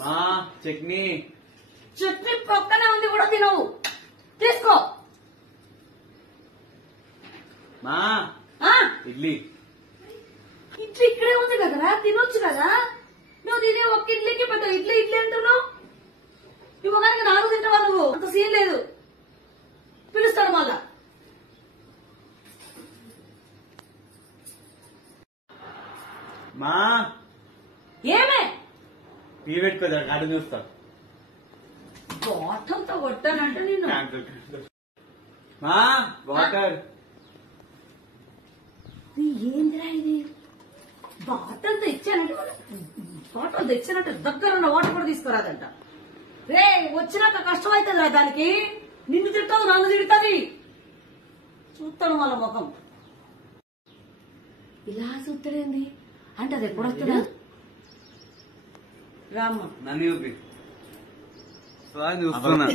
మా చట్నీ చట్నీ పక్కనే ఉంది కూడా తినవు. తీసుకో. మా ఇడ్లీ ఇడ్లీ ఇక్కడే ఉంది కదరా, తినొచ్చు కదా. నువ్వు తినే ఒక్క ఇడ్లీకి పెద్ద ఇడ్లీ ఇడ్లీ అంటున్నావు. ఈ మొగానికి 4 తింటావా నువ్వు? అంత సీన్ లేదు. పిలుస్తాడు మళ్ళా. మా ఏమే టీ పెట్టుకోదా అటు చూస్తా. బాటంతో కొట్టానంటే నిన్ను. మా వాటర్. ఏందిరా ఇది? బాటల్ తెచ్చానంటే బాటల్ తెచ్చానంటే దగ్గర వాటర్ కూడా తీసుకురాదంట. రే వచ్చినాక కష్టం అవుతుందిరా దానికి. నిన్ను తిడతావు, నన్ను తిడుతుంది. చూస్తాడు వాళ్ళ ముఖం. ఇలా చూస్తాడేంది అంటే అది ఎప్పుడు వస్తుందా? రామ్మ నన్ను చూపి చూస్తున్నా.